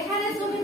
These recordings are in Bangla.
এখানে তুমি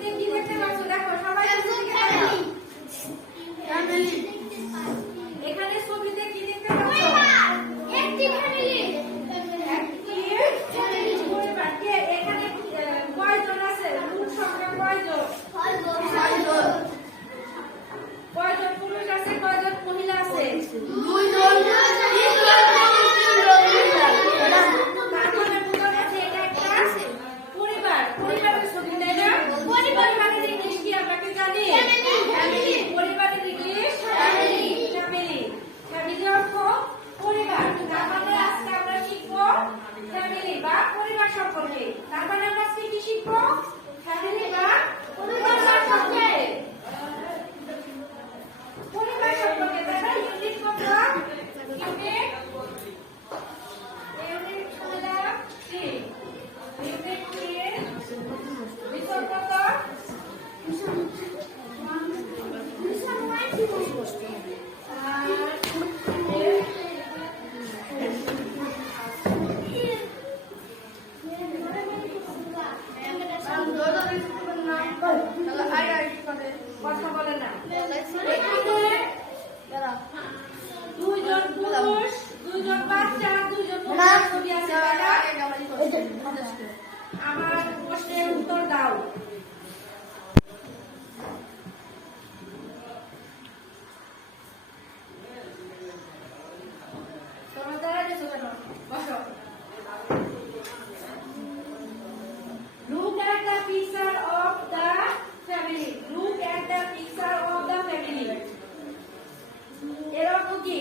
নেই এর অর্থ কি?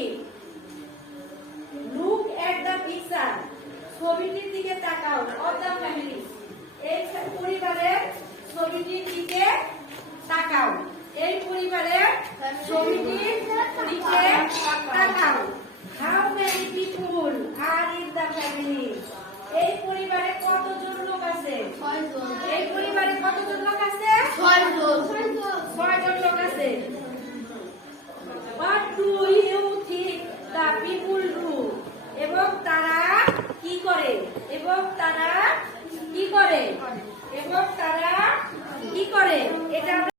লুক এট দ্য পিকচার ছবিটির দিকে তাকাও অফ দ্য ফ্যামিলি এই পরিবারের ছবিটির দিকে তাকাও। এই পরিবারের ছবিটির দিকে তাকাও। করে? এবং তারা কি করে? এটা